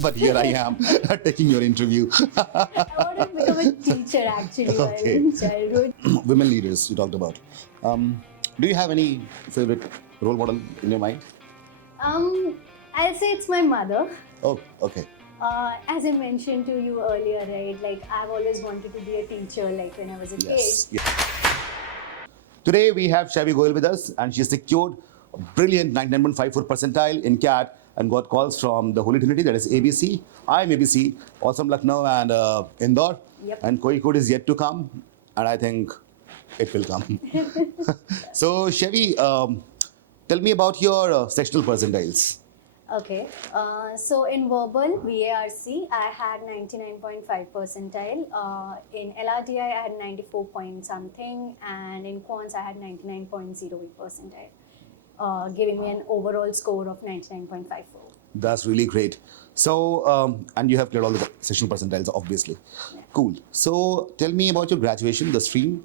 but here I am taking your interview. I wanted to become a teacher actually while Okay. in childhood. Women leaders you talked about. Do you have any favorite role model in your mind? I'll say it's my mother. Oh, okay. As I mentioned to you earlier, right? Like I've always wanted to be a teacher, like when I was a Yes. kid. Today we have Shavi Goyal with us, and she secured a brilliant 99.54 percentile in CAT and got calls from the Holy Trinity, that is ABC, IIM ABC, also from Lucknow and Indore. Yep. And Kozhikode is yet to come, and I think it will come. So, Shavi, tell me about your sectional percentiles. Okay. So in verbal VARC, I had 99.5 percentile. In LRDI, I had 94 point something, and in quants, I had 99.08 percentile, giving me an overall score of 99.54. That's really great. So, and you have cleared all the sectional percentiles, obviously. Yeah. Cool. So, tell me about your graduation, the stream.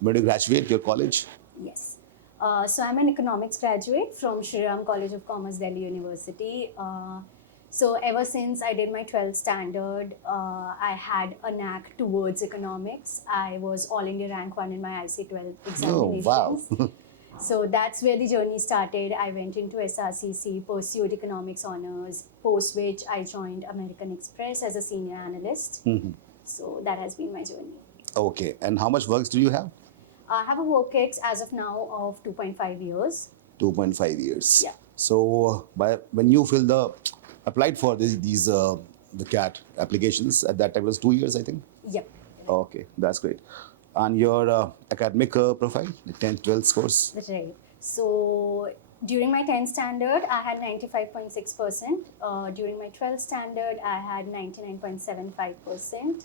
Where did you graduate, your college? Yes. So I'm an economics graduate from Shri Ram College of Commerce, Delhi University. So ever since I did my 12th standard, I had a knack towards economics. I was all India rank 1 in my IC12 examinations. Oh, wow. So that's where the journey started. I went into SRCC, pursued economics honors, post which I joined American Express as a senior analyst. So that has been my journey. Okay. And how much works do you have? I have a work ex as of now of 2.5 years. 2.5 years. Yeah. So, when you applied for these the CAT applications, at that time it was 2 years, I think? Yep. Okay, that's great. And your academic profile, the 10th, 12th scores? That's right. So during my 10th standard, I had 95.6%. During my 12th standard, I had 99.75%.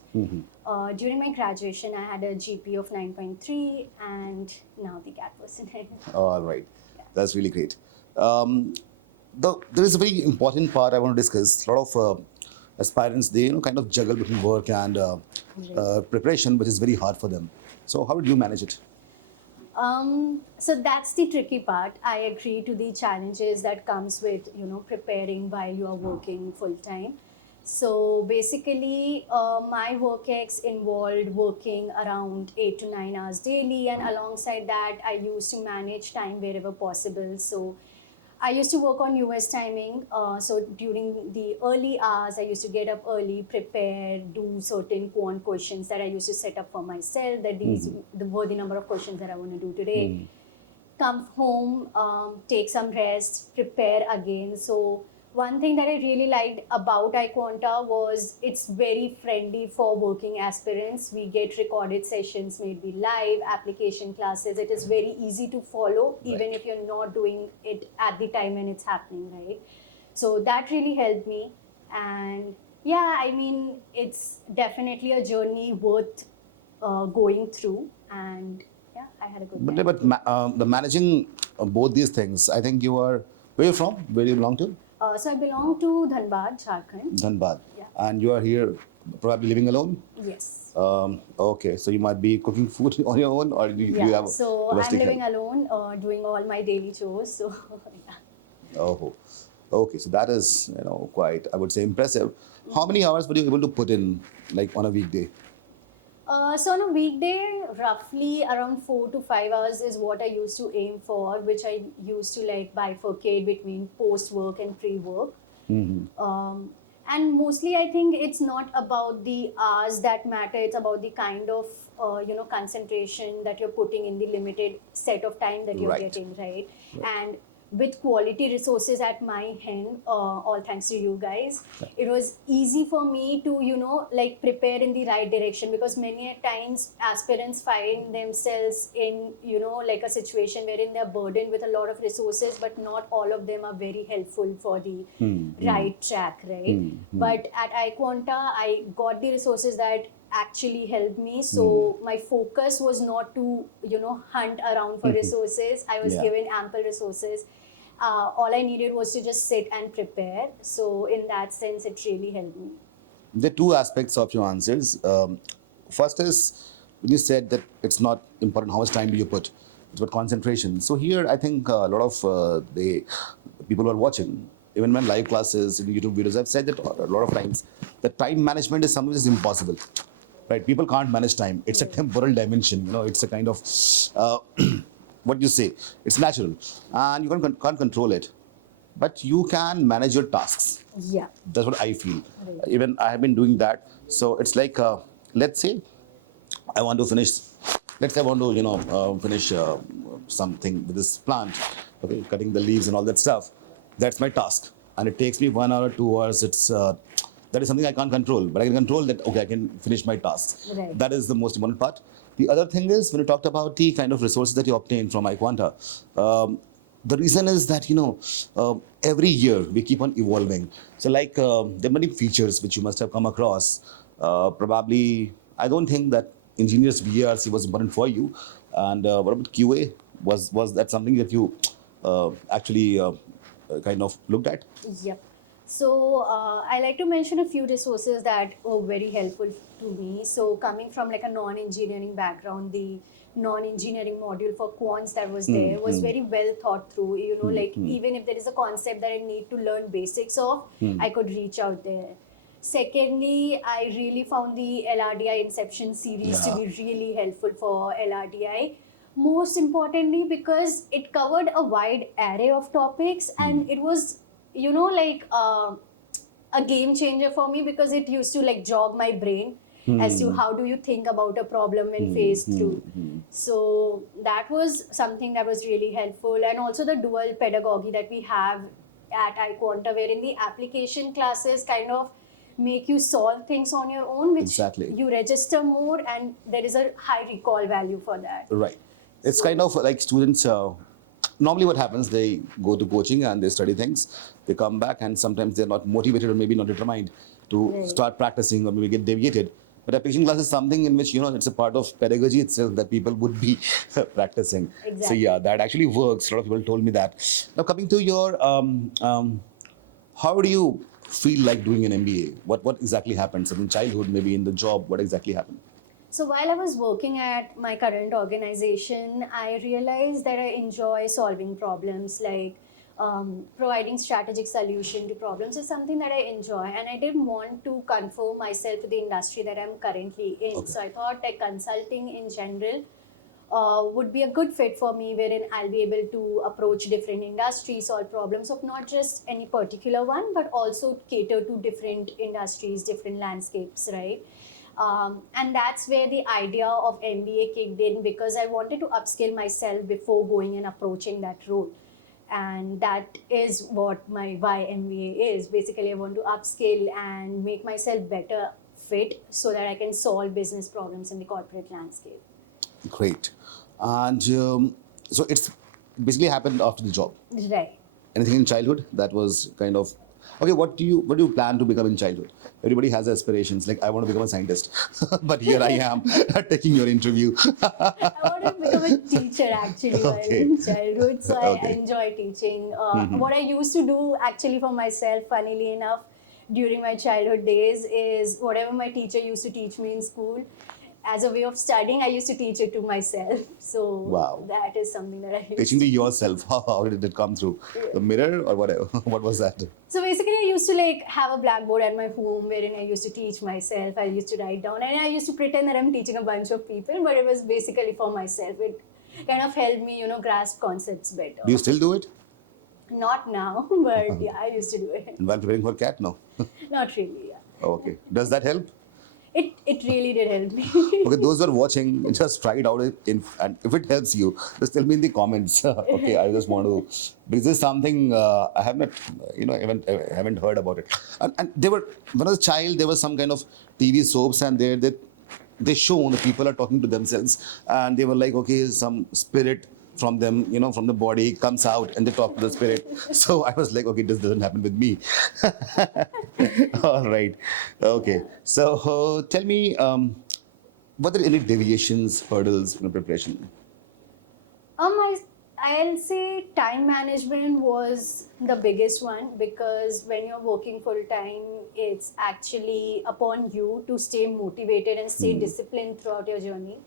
During my graduation, I had a GP of 9.3, and now the CAT percentage. All right. That's really great. There is a very important part I want to discuss. A lot of aspirants, they kind of juggle between work and preparation, which is very hard for them. So how did you manage it? So that's the tricky part. I agree to the challenges that comes with preparing while you are working full time. So basically, my work ex involved working around 8 to 9 hours daily, and alongside that, I used to manage time wherever possible. So I used to work on US timing. So during the early hours, I used to get up early, prepare, do certain quant questions that I used to set up for myself, that these were the number of questions that I want to do today. Come home, take some rest, prepare again. So one thing that I really liked about iQuanta was it's very friendly for working aspirants. We get recorded sessions, maybe live application classes. It is very easy to follow, even if you're not doing it at the time when it's happening, right? So that really helped me. And yeah, I mean, it's definitely a journey worth going through. And yeah, I had a good time. But the managing both these things, I think you are, where are you from? Where do you belong to? So I belong to Dhanbad, Jharkhand. Dhanbad. Yeah. And you are here probably living alone? Yes. Okay, so you might be cooking food on your own, or do you have so I'm domestic living help? alone, doing all my daily chores. So yeah. Oh, okay. So that is, quite, I would say, impressive. How many hours were you able to put in, like on a weekday? So on a weekday, roughly around 4 to 5 hours is what I used to aim for, which I used to like bifurcate between post-work and pre-work. And mostly I think it's not about the hours that matter, it's about the kind of concentration that you're putting in the limited set of time that you're Right. getting, right? And with quality resources at my hand, all thanks to you guys, it was easy for me to like prepare in the right direction, because many a times aspirants find themselves in like a situation wherein they're burdened with a lot of resources, but not all of them are very helpful for the right track, right? But at iQuanta, I got the resources that actually helped me. So my focus was not to hunt around for resources. I was Yeah. given ample resources. All I needed was to just sit and prepare. So in that sense, it really helped me. There are two aspects of your answers. First is when you said that it's not important how much time do you put, it's about concentration. So here, I think a lot of the people who are watching, even my live classes, in YouTube videos, I've said that a lot of times, that time management is something that is impossible. Right? People can't manage time. It's a temporal dimension. It's a kind of what you say. It's natural, and you can't control it, but you can manage your tasks. Yeah. That's what I feel. Right. Even I have been doing that. So it's like, let's say I want to finish. Let's say I want to, finish something with this plant. Okay, cutting the leaves and all that stuff. That's my task, and it takes me 1 hour, 2 hours. It's that is something I can't control, but I can control that. Okay, I can finish my task. Right. That is the most important part. The other thing is when you talked about the kind of resources that you obtain from iQuanta. The reason is that every year we keep on evolving. So like there are many features which you must have come across. Probably I don't think that engineers VARC was important for you. And what about QA? Was that something that you actually kind of looked at? Yep. So I like to mention a few resources that were very helpful to me. So coming from like a non-engineering background, the non-engineering module for quants that was there was very well thought through. Even if there is a concept that I need to learn basics of, I could reach out there. Secondly, I really found the LRDI Inception series to Yeah. be really helpful for LRDI. Most importantly, because it covered a wide array of topics, and it was, a game changer for me, because it used to like jog my brain as to how do you think about a problem when faced through. So that was something that was really helpful. And also the dual pedagogy that we have at iQuanta, wherein the application classes kind of make you solve things on your own, which Exactly. you register more, and there is a high recall value for that. Right. It's kind of like students. Normally, what happens? They go to coaching and they study things. They come back, and sometimes they're not motivated or maybe not determined to Right. start practicing, or maybe get deviated. But application class is something in which it's a part of pedagogy itself that people would be practicing. So Exactly. yeah, that actually works. A lot of people told me that. Now coming to your, how do you feel like doing an MBA? What exactly happens in childhood, maybe in the job? What exactly happened? So while I was working at my current organization, I realized that I enjoy solving problems, like providing strategic solution to problems is something that I enjoy, and I didn't want to conform myself to the industry that I'm currently in. Okay. So I thought that consulting in general would be a good fit for me, wherein I'll be able to approach different industries, solve problems of not just any particular one, but also cater to different industries, different landscapes, right? And that's where the idea of MBA kicked in, because I wanted to upskill myself before going and approaching that role. And that is what my why MBA is. Basically, I want to upskill and make myself better fit so that I can solve business problems in the corporate landscape. Great. And so it's basically happened after the job. Right. Anything in childhood that was kind of okay? What do you plan to become in childhood? Everybody has aspirations. Like I want to become a scientist, but here I am taking your interview. I want to become a teacher actually while Okay. in childhood, so I Okay. enjoy teaching. What I used to do actually for myself, funnily enough, during my childhood days is whatever my teacher used to teach me in school, as a way of studying, I used to teach it to myself. So Wow. that is something that I used Teaching to yourself. How did it come through? The mirror or whatever? What was that? So basically, I used to like have a blackboard at my home wherein I used to teach myself. I used to write down, and I used to pretend that I'm teaching a bunch of people, but it was basically for myself. It kind of helped me, grasp concepts better. Do you still do it? Not now, but yeah, I used to do it. And while preparing for CAT? No. Not really, yeah. Okay. Does that help? It really did help me. Okay, those who are watching, just try it out. And if it helps you, just tell me in the comments. Okay, I just want to, because this is something I have not, I haven't heard about it. And they were, when I was a child, there was some kind of TV soaps, and they show the people are talking to themselves, and they were like, okay, some spirit from them, from the body comes out, and they talk to the spirit. So I was like, okay, this doesn't happen with me. All right. Okay. So tell me, were there any deviations, hurdles in the preparation? I I'll say time management was the biggest one, because when you're working full time, it's actually upon you to stay motivated and stay disciplined throughout your journey.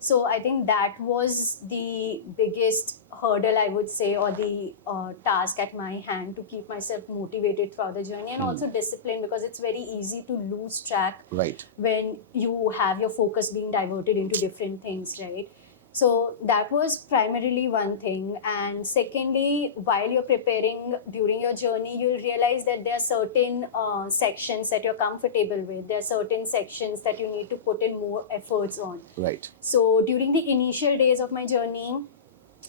So I think that was the biggest hurdle, I would say, or the task at my hand, to keep myself motivated throughout the journey, and also disciplined, because it's very easy to lose track Right. when you have your focus being diverted into different things, right? So that was primarily one thing. And secondly, while you're preparing during your journey, you'll realize that there are certain sections that you're comfortable with. There are certain sections that you need to put in more efforts on. Right. So during the initial days of my journey,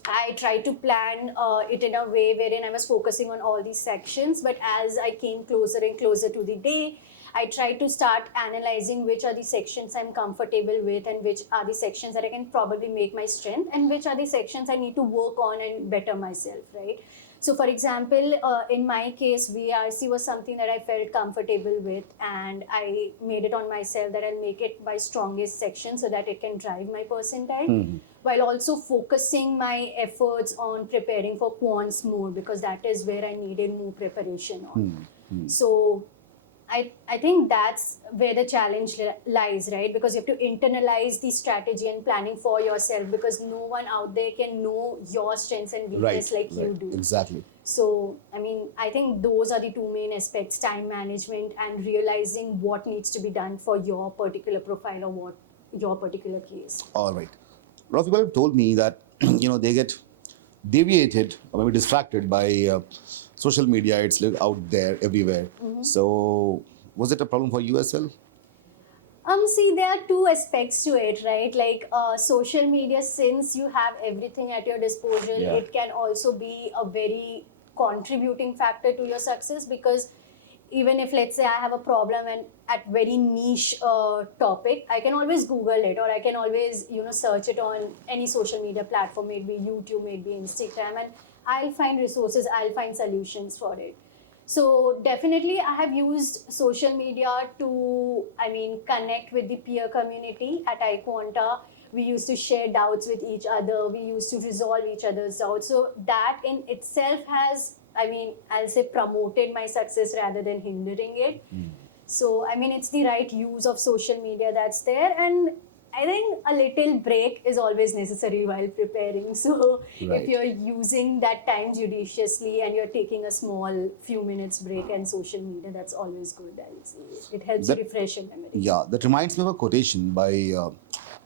I tried to plan it in a way wherein I was focusing on all these sections. But as I came closer and closer to the day, I tried to start analyzing which are the sections I'm comfortable with, and which are the sections that I can probably make my strength, and which are the sections I need to work on and better myself, right? So, for example, in my case, VRC was something that I felt comfortable with, and I made it on myself that I'll make it my strongest section so that it can drive my percentile, while also focusing my efforts on preparing for quants more, because that is where I needed more preparation on. So, I think that's where the challenge lies, right? Because you have to internalize the strategy and planning for yourself, because no one out there can know your strengths and weakness like you do. Exactly. So, I mean, I think those are the two main aspects: time management and realizing what needs to be done for your particular profile or what your particular case. All right. A lot of people have told me that they get deviated or maybe distracted by social media. It's like out there everywhere. So was it a problem for you as well? See, there are two aspects to it, right? Like social media, since you have everything at your disposal, Yeah. it can also be a very contributing factor to your success, because even if, let's say, I have a problem and at very niche topic, I can always Google it, or I can always search it on any social media platform, maybe YouTube, maybe Instagram, and I'll find resources, I'll find solutions for it. So definitely I have used social media to, I mean, connect with the peer community at iQuanta. We used to share doubts with each other. We used to resolve each other's doubts. So that in itself has, I mean, I'll say, promoted my success rather than hindering it. So, I mean, it's the right use of social media that's there. And I think a little break is always necessary while preparing. So, Right. if you're using that time judiciously and you're taking a small few minutes break and social media, that's always good, I'll say. It helps you That- refresh your memory. Yeah, that reminds me of a quotation by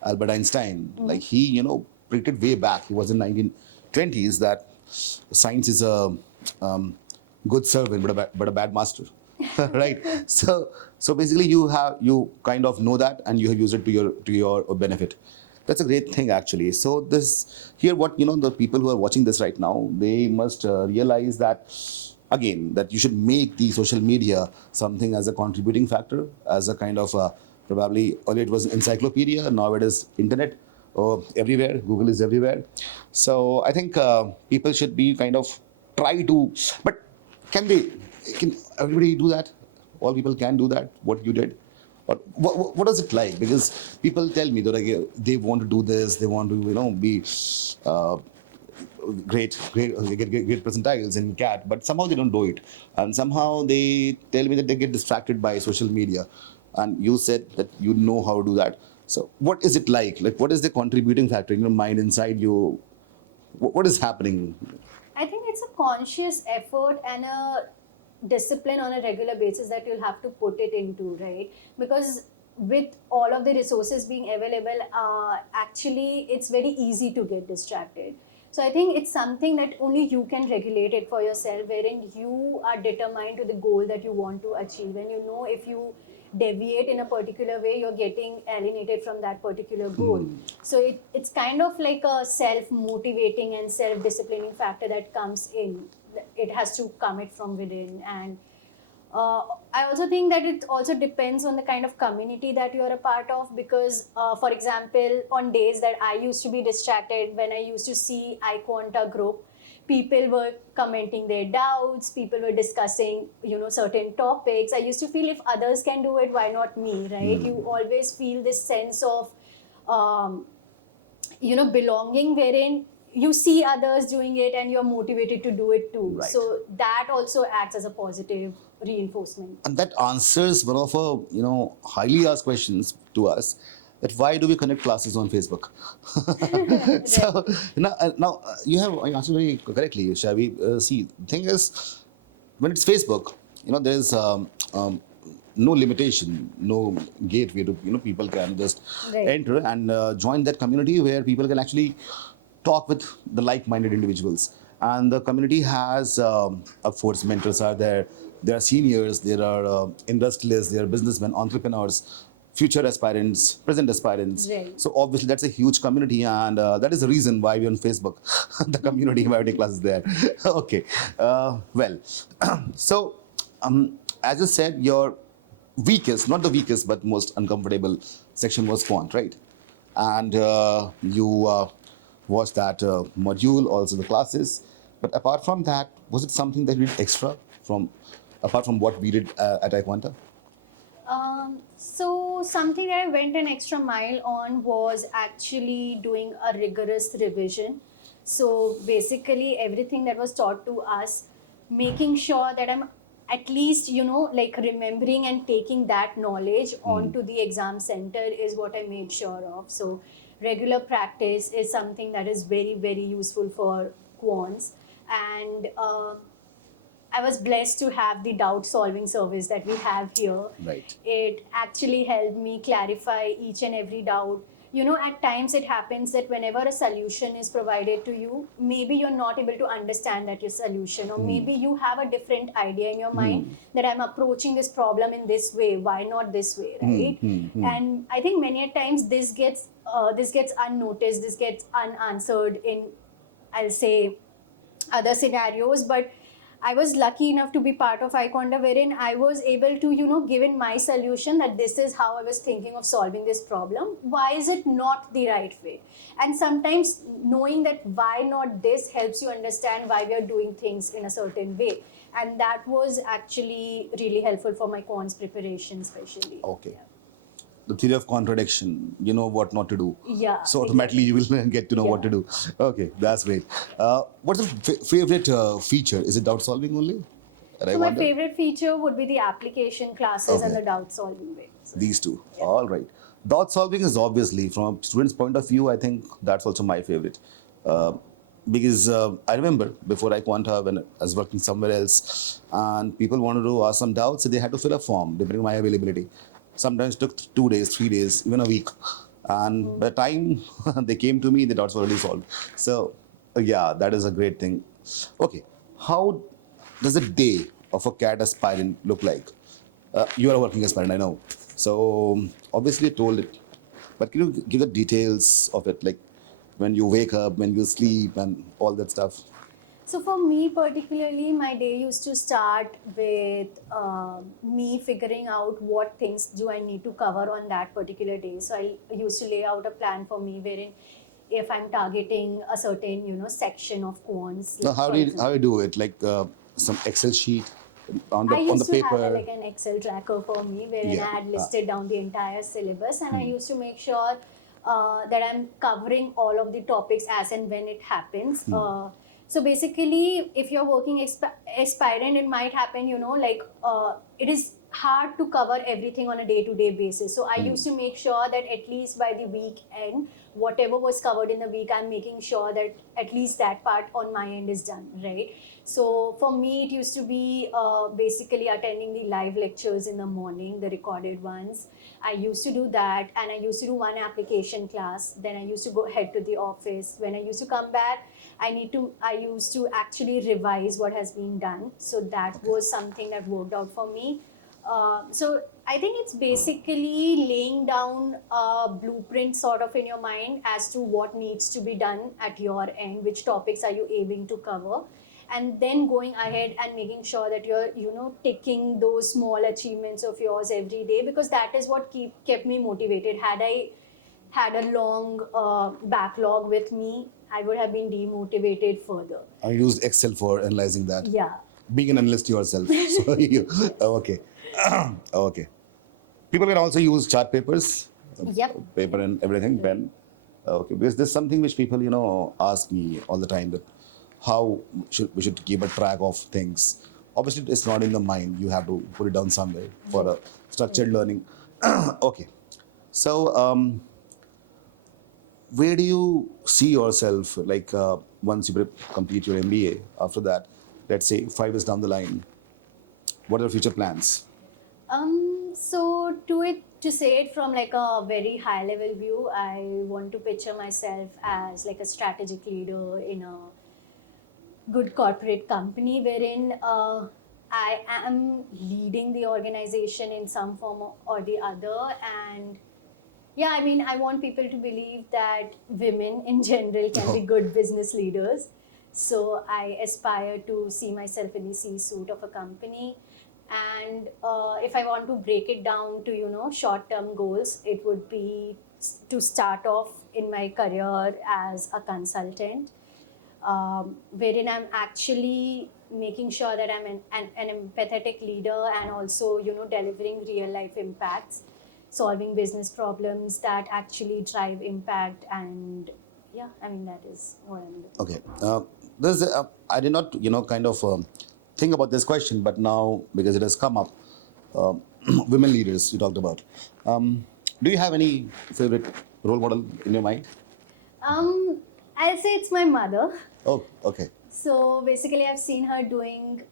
Albert Einstein. Like he, predicted way back. He was in 1920s that science is a good servant but a bad master. Right. So basically, you kind of know that, and you have used it to your benefit. That's a great thing, actually. So this here, what the people who are watching this right now, they must realize that again, that you should make the social media something as a contributing factor, as a kind of probably earlier it was encyclopedia, now it is internet. Everywhere, Google is everywhere. So I think people should be kind of try to, but can everybody do that? All people can do that, what you did? Or what is it like? Because people tell me that they want to do this, they want to be great percentiles in CAT, but somehow they don't do it, and somehow they tell me that they get distracted by social media. And you said that you know how to do that. So what is it like? Like, what is the contributing factor in your mind inside you? What is happening? I think it's a conscious effort and a discipline on a regular basis that you'll have to put it into, right? Because with all of the resources being available, actually it's very easy to get distracted. So I think it's something that only you can regulate it for yourself, wherein you are determined to the goal that you want to achieve, and if you deviate in a particular way, you're getting alienated from that particular goal. So it's kind of like a self-motivating and self-disciplining factor that comes in. It has to come it from within. And I also think that it also depends on the kind of community that you're a part of, because for example, on days that I used to be distracted, when I used to see iQuanta group, people were commenting their doubts, people were discussing certain topics. I used to feel, if others can do it, why not me, right? You always feel this sense of belonging, wherein you see others doing it and you're motivated to do it too. Right. So that also acts as a positive reinforcement. And that answers one of our, highly asked questions to us, that why do we connect classes on Facebook? So now you answered very correctly, shall we? See, the thing is, when it's Facebook, there's no limitation, no gateway to, people can just Right. enter and join that community where people can actually talk with the like-minded individuals. And the community has, of course, mentors are there. There are seniors, there are industrialists, there are businessmen, entrepreneurs, future aspirants, present aspirants. Right. So obviously that's a huge community, and that is the reason why we're on Facebook. The community biotic class is there. Okay, well, so as you said, your weakest, not the weakest, but most uncomfortable section was quant, right? And you watched that module, also the classes. But apart from that, was it something that you did extra apart from what we did at iQuanta? So something that I went an extra mile on was actually doing a rigorous revision. So basically everything that was taught to us, making sure that I'm at least, like remembering and taking that knowledge onto the exam center is what I made sure of. So regular practice is something that is very, very useful for quants. And I was blessed to have the doubt solving service that we have here. Right. It actually helped me clarify each and every doubt. At times it happens that whenever a solution is provided to you, maybe you're not able to understand that your solution, or maybe you have a different idea in your mind that I'm approaching this problem in this way. Why not this way, right? And I think many a times this gets unnoticed, this gets unanswered in, I'll say, other scenarios. But I was lucky enough to be part of iQuanta, wherein I was able to, give in my solution that this is how I was thinking of solving this problem. Why is it not the right way? And sometimes knowing that why not this helps you understand why we are doing things in a certain way. And that was actually really helpful for my quants preparation, especially. Okay. The theory of contradiction, you know what not to do. Yeah, So automatically you will get to know what to do. Okay, that's great. What's your favorite feature? Is it doubt solving only? So my favorite feature would be the application classes and Okay. the doubt solving way. So, These two. All right. Doubt solving is obviously, from a student's point of view, I think that's also my favorite. Because I remember before iQuanta, when I was working somewhere else, and people wanted to ask some doubts, so they had to fill a form depending on my availability. Sometimes it took 2 days, 3 days, even a week. And by the time they came to me, the doubts were already solved. So, yeah, that is a great thing. Okay, how does a day of a CAT aspirant look like? You are a working aspirant, I know. So, obviously, you told it. But can you give the details of it, like when you wake up, when you sleep, and all that stuff? So for me particularly, my day used to start with me figuring out what things do I need to cover on that particular day. So I used to lay out a plan for me wherein if I'm targeting a certain, section of quants. Now, Like how do you do it? Like some Excel sheet on I the used to paper? have like an Excel tracker for me wherein Yeah. I had listed down the entire syllabus, and I used to make sure that I'm covering all of the topics as and when it happens. So basically, if you're working aspirant, it might happen, like it is hard to cover everything on a day-to-day basis. So I used to make sure that at least by the week end, whatever was covered in the week, I'm making sure that at least that part on my end is done, right? So for me, it used to be basically attending the live lectures in the morning, the recorded ones. I used to do that, and I used to do one application class. Then I used to go head to the office. When I used to come back, I used to actually revise what has been done. So that was something that worked out for me. So I think it's basically laying down a blueprint sort of in your mind as to what needs to be done at your end, which topics are you aiming to cover, and then going ahead and making sure that you're ticking those small achievements of yours every day, because that is what kept me motivated. Had I had a long backlog with me, I would have been demotivated further. I used Excel for analyzing that. Yeah. Being an analyst yourself. So okay. Okay. People can also use chart papers, Yep. paper and everything, pen. Okay, because there's something which people, ask me all the time, that how we should keep a track of things. Obviously, it's not in the mind. You have to put it down somewhere for a structured learning. Okay. So, where do you see yourself, like, once you complete your MBA? After that, let's say 5 years down the line, what are the future plans? So to say it from like a very high level view, I want to picture myself as like a strategic leader in a good corporate company wherein I am leading the organization in some form or the other. And yeah, I mean, I want people to believe that women in general can be Oh, good business leaders. So I aspire to see myself in the C-suite of a company. And if I want to break it down to, short-term goals, it would be to start off in my career as a consultant, wherein I'm actually making sure that I'm an empathetic leader and also, delivering real life impacts, solving business problems that actually drive impact. And yeah, I mean, that is what I'm looking okay. for. I did not, kind of think about this question, but now because it has come up, women leaders you talked about. Do you have any favorite role model in your mind? Um, I'll say it's my mother. Oh, okay. So basically, I've seen her doing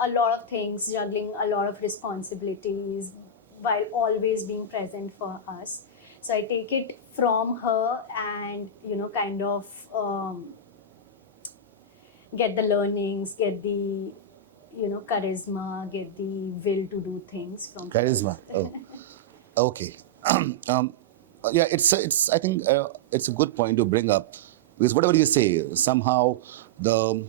a lot of things, juggling a lot of responsibilities while always being present for us. So I take it from her and, kind of get the learnings, get the, charisma, get the will to do things from her. Charisma. Oh, okay. um, yeah, it's. I think it's a good point to bring up, because whatever you say, somehow the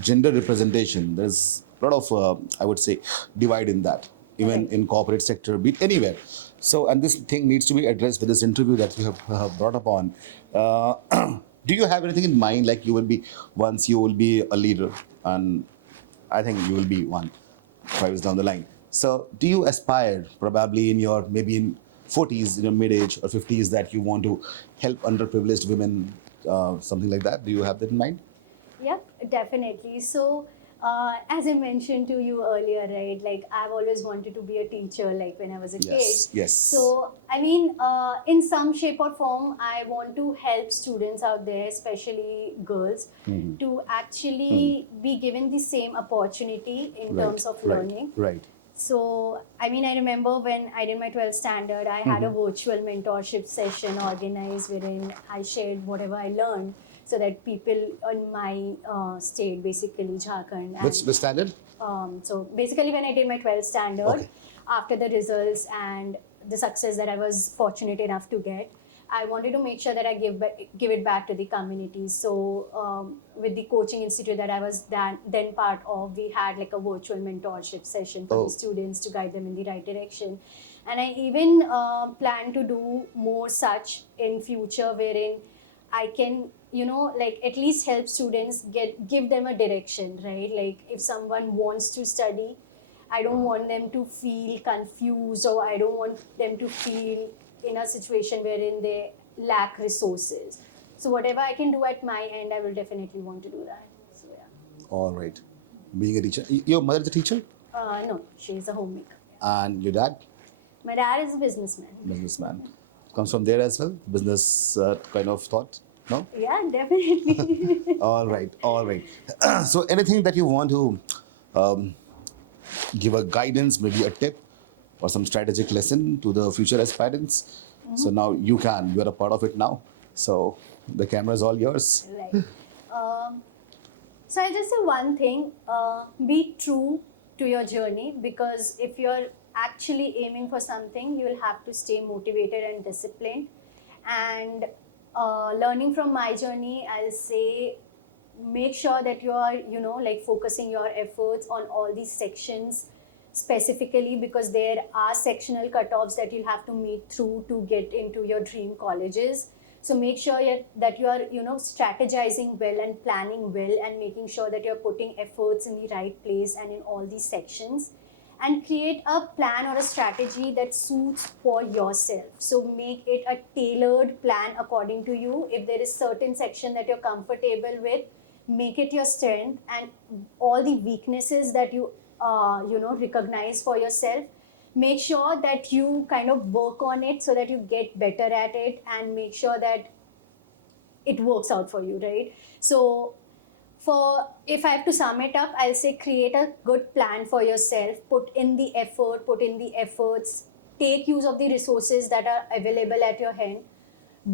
gender representation, there's a lot of, I would say, divide in that, even Right. in corporate sector, be it anywhere. So, and this thing needs to be addressed with this interview that you have brought up on. Uh, do you have anything in mind, like you will be, once you will be a leader, and I think you will be one 5 years down the line. So, do you aspire, probably in your, maybe in 40s, in your mid age or 50s, that you want to help underprivileged women, something like that? Do you have that in mind? Yep, definitely. So, as I mentioned to you earlier, right, like I've always wanted to be a teacher, like when I was a kid. Yes, yes. So, I mean, in some shape or form, I want to help students out there, especially girls, to actually be given the same opportunity in Right, terms of right, learning. right. So, I mean, I remember when I did my 12th standard, I had a virtual mentorship session organized wherein I shared whatever I learned so that people in my state, basically Jharkhand, and Which standard? so basically when I did my 12th standard, Okay. after the results and the success that I was fortunate enough to get, I wanted to make sure that I give it back to the community. So with the coaching institute that I was then part of, we had like a virtual mentorship session for Oh, the students to guide them in the right direction. And I even plan to do more such in future, wherein I can, like at least help students give them a direction, right? Like if someone wants to study, I don't want them to feel confused, or I don't want them to feel in a situation wherein they lack resources. So whatever I can do at my end, I will definitely want to do that. So yeah. all right. Being a teacher. Your mother is a teacher, No, she's a homemaker. and your dad, My dad is a businessman. businessman. Comes from there as well? Business kind of thought? No? Yeah, definitely. All right, all right. So, anything that you want to give a guidance, maybe a tip or some strategic lesson to the future aspirants? So now you can, you're a part of it now. So the camera is all yours. Right. Um, so I'll just say one thing: be true to your journey, because if you're actually aiming for something, you will have to stay motivated and disciplined. And learning from my journey, I'll say make sure that you are, like focusing your efforts on all these sections specifically, because there are sectional cutoffs that you'll have to meet through to get into your dream colleges. So make sure that you are, strategizing well and planning well and making sure that you're putting efforts in the right place and in all these sections. and create a plan or a strategy that suits for yourself. So make it a tailored plan according to you. If there is certain section that you're comfortable with, make it your strength, and all the weaknesses that you recognize for yourself, make sure that you kind of work on it so that you get better at it, and make sure that it works out for you, right? So for, if I have to sum it up, I'll say create a good plan for yourself, put in the effort, put in the efforts, take use of the resources that are available at your hand.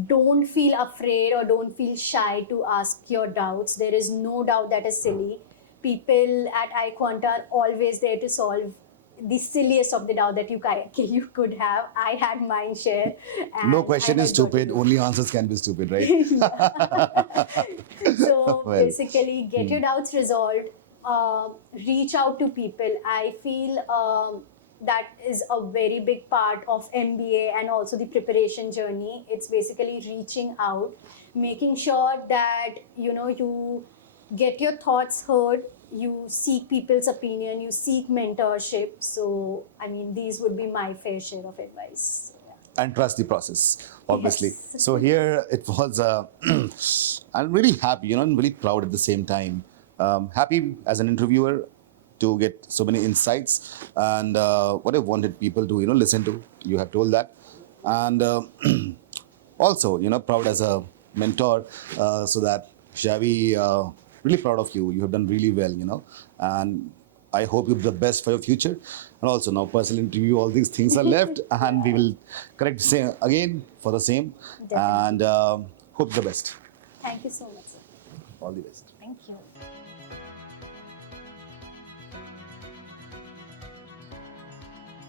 Don't feel afraid or don't feel shy to ask your doubts. There is no doubt that is silly. People at iQuanta are always there to solve the silliest of the doubt that you could have. I had mine share, No and I question is had got stupid. it. Only answers can be stupid, right? So Well, basically, get your doubts resolved. Reach out to people. I feel that is a very big part of MBA and also the preparation journey. It's basically reaching out, making sure that you get your thoughts heard. You seek people's opinion. You seek mentorship. So I mean, these would be my fair share of advice. So, yeah. and trust the process, obviously. Yes. So here it was, I'm really happy, and really proud at the same time. Happy as an interviewer to get so many insights and what I wanted people to, listen to. You have told that. And also, proud as a mentor, so that Xavi, really proud of you. You have done really well, and I hope you the best for your future. And also now personal interview, all these things are left, and we will correct same again for the same. Definitely. And hope the best. Thank you so much, sir. All the best. Thank you.